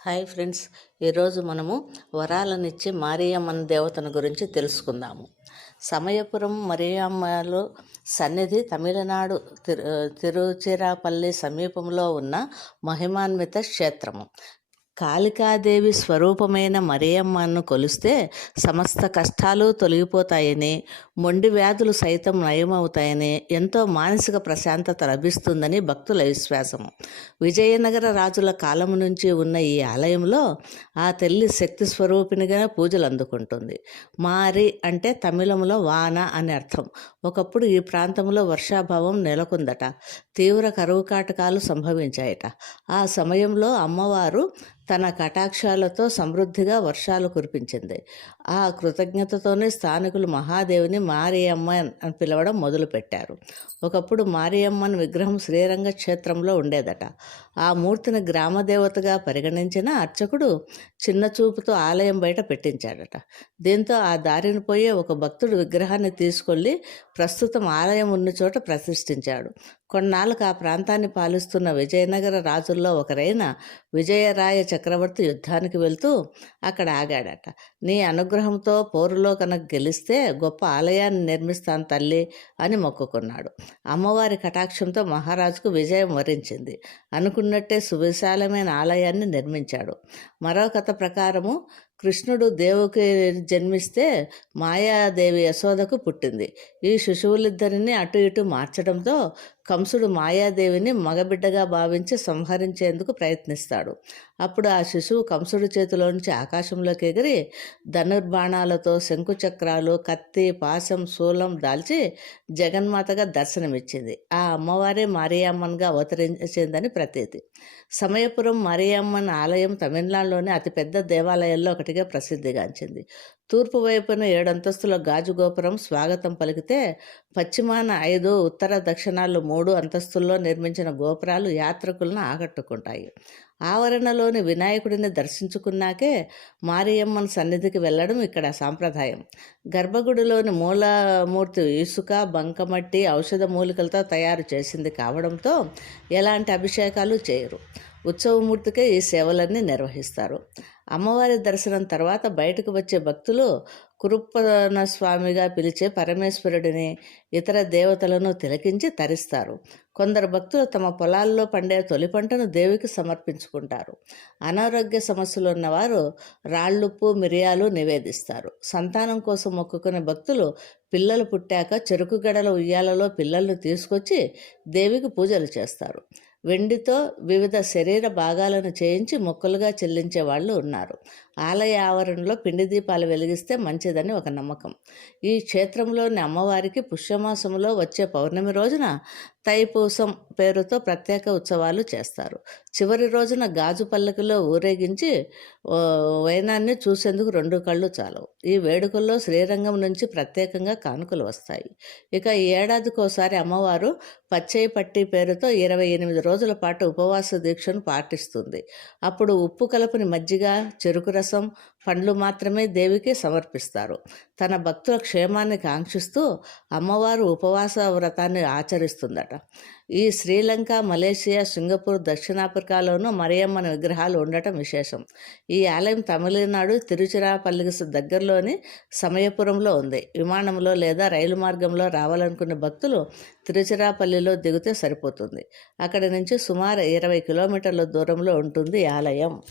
Hi friends ఈరోజు మనము వరాలనిచ్చే మారియమ్మన్ దేవతను గురించి తెలుసుకుందాము. సమయపురం మరియమ్మలో సన్నిధి తమిళనాడు తిరు తిరుచిరాపల్లి సమీపంలో ఉన్న మహిమాన్విత క్షేత్రము. కాళికాదేవి స్వరూపమైన మరియమ్మను కొలిస్తే సమస్త కష్టాలు తొలగిపోతాయని మొండి వ్యాధులు సైతం నయమవుతాయని ఎంతో మానసిక ప్రశాంతత లభిస్తుందని భక్తుల విశ్వాసము విజయనగర రాజుల కాలం నుంచి ఉన్న ఈ ఆలయంలో ఆ తల్లి శక్తి స్వరూపినిగా పూజలు అందుకుంటుంది. మారి అంటే తమిళంలో వాన అని అర్థం. ఒకప్పుడు ఈ ప్రాంతంలో వర్షాభావం నెలకొందట. తీవ్ర కరువు కాటకాలు సంభవించాయట. ఆ సమయంలో అమ్మవారు తన కటాక్షాలతో సమృద్ధిగా వర్షాలు కురిపించింది. ఆ కృతజ్ఞతతోనే స్థానికులు మహాదేవిని మారియమ్మ అని పిలవడం మొదలుపెట్టారు. ఒకప్పుడు మారియమ్మన్ విగ్రహం శ్రీరంగ క్షేత్రంలో ఉండేదట. ఆ మూర్తిని గ్రామదేవతగా పరిగణించిన అర్చకుడు చిన్న చూపుతో ఆలయం బయట పెట్టించాడట. దీంతో ఆ దారిని పోయే ఒక భక్తుడు విగ్రహాన్ని తీసుకెళ్ళి ప్రస్తుతం ఆలయం ఉన్న చోట ప్రతిష్ఠించాడు. కొన్నాళ్ళకు ఆ ప్రాంతాన్ని పాలిస్తున్న విజయనగర రాజుల్లో ఒకరైన విజయరాయ చక్రవర్తి యుద్ధానికి వెళ్తూ అక్కడ ఆగాడట. నీ అనుగ్రహంతో పోరులో కనుక గెలిస్తే గొప్ప ఆలయాన్ని నిర్మిస్తాను తల్లి అని మొక్కుకున్నాడు. అమ్మవారి కటాక్షంతో మహారాజుకు విజయం వరించింది. అనుకున్నట్టే సువిశాలమైన ఆలయాన్ని నిర్మించాడు. మరో కథ ప్రకారము కృష్ణుడు దేవుకి జన్మిస్తే మాయాదేవి యశోదకు పుట్టింది. ఈ శిశువులిద్దరిని అటు ఇటు మార్చడంతో కంసుడు మాయాదేవిని మగబిడ్డగా భావించి సంహరించేందుకు ప్రయత్నిస్తాడు. అప్పుడు ఆ శిశువు కంసుడి చేతిలోంచి ఆకాశంలోకి ఎగిరి ధనుర్బాణాలతో శంకుచక్రాలు కత్తి పాశం శూలం దాల్చి జగన్మాతగా దర్శనమిచ్చింది. ఆ అమ్మవారే మారియమ్మన్గా అవతరించిందని ప్రతీతి. సమయపురం మారియమ్మన్ ఆలయం తమిళనాడులోని అతిపెద్ద దేవాలయాల్లో ఒకటిగా ప్రసిద్ధిగాంచింది. తూర్పు వైపున ఏడంతస్తుల గాజు గోపురం స్వాగతం పలికితే పశ్చిమాన ఐదు ఉత్తర దక్షిణాలు మూడు అంతస్తుల్లో నిర్మించిన గోపురాలు యాత్రికులను ఆకట్టుకుంటాయి. ఆవరణలోని వినాయకుడిని దర్శించుకున్నాకే మారియమ్మన్ సన్నిధికి వెళ్ళడం ఇక్కడ సాంప్రదాయం. గర్భగుడిలోని మూలమూర్తి ఇసుక బంకమట్టి ఔషధ మూలికలతో తయారు చేసింది కావడంతో ఎలాంటి అభిషేకాలు చేయరు. ఉత్సవమూర్తికే ఈ సేవలన్నీ నిర్వహిస్తారు. అమ్మవారి దర్శనం తర్వాత బయటకు వచ్చే భక్తులు కురుప్పన స్వామిగా పిలిచే పరమేశ్వరుడిని ఇతర దేవతలను తిలకించి తరిస్తారు. కొందరు భక్తులు తమ పొలాల్లో పండే తొలి పంటను దేవికి సమర్పించుకుంటారు. అనారోగ్య సమస్యలు ఉన్నవారు రాళ్ళుప్పు మిరియాలు నివేదిస్తారు. సంతానం కోసం మొక్కుకునే భక్తులు పిల్లలు పుట్టాక చెరుకు గడల ఉయ్యాలలో పిల్లల్ని తీసుకొచ్చి దేవికి పూజలు చేస్తారు. వెండితో వివిధ శరీర భాగాలను చేయించి మొక్కలుగా చెల్లించే వాళ్ళు ఉన్నారు. ఆలయ ఆవరణలో పిండి దీపాలు వెలిగిస్తే మంచిదని ఒక నమ్మకం. ఈ క్షేత్రంలోని అమ్మవారికి పుష్యమాసంలో వచ్చే పౌర్ణమి రోజున తైపూసం పేరుతో ప్రత్యేక ఉత్సవాలు చేస్తారు. చివరి రోజున గాజు పల్లకిలో ఊరేగించి వైనాన్ని చూసేందుకు రెండు కళ్ళు చాలవు. ఈ వేడుకల్లో శ్రీరంగం నుంచి ప్రత్యేకంగా కానుకలు వస్తాయి. ఇక ఈ ఏడాదికోసారి అమ్మవారు పచ్చయి పట్టి పేరుతో ఇరవై ఎనిమిది రోజుల పాటు ఉపవాస దీక్షను పాటిస్తుంది. అప్పుడు ఉప్పు కలపని మజ్జిగ చెరుకు రసం పండ్లు మాత్రమే దేవికి సమర్పిస్తారు. తన భక్తుల క్షేమాన్ని కాంక్షిస్తూ అమ్మవారు ఉపవాస వ్రతాన్ని ఆచరిస్తుందట. ఈ శ్రీలంక మలేషియా సింగపూర్ దక్షిణాఫ్రికాలోనూ మరియమ్మన విగ్రహాలు ఉండటం విశేషం. ఈ ఆలయం తమిళనాడు తిరుచిరాపల్లికి దగ్గరలోని సమయపురంలో ఉంది. విమానంలో లేదా రైలు మార్గంలో రావాలనుకునే భక్తులు తిరుచిరాపల్లిలో దిగితే సరిపోతుంది. అక్కడి నుంచి సుమారు ఇరవై కిలోమీటర్ల దూరంలో ఉంటుంది ఈ ఆలయం.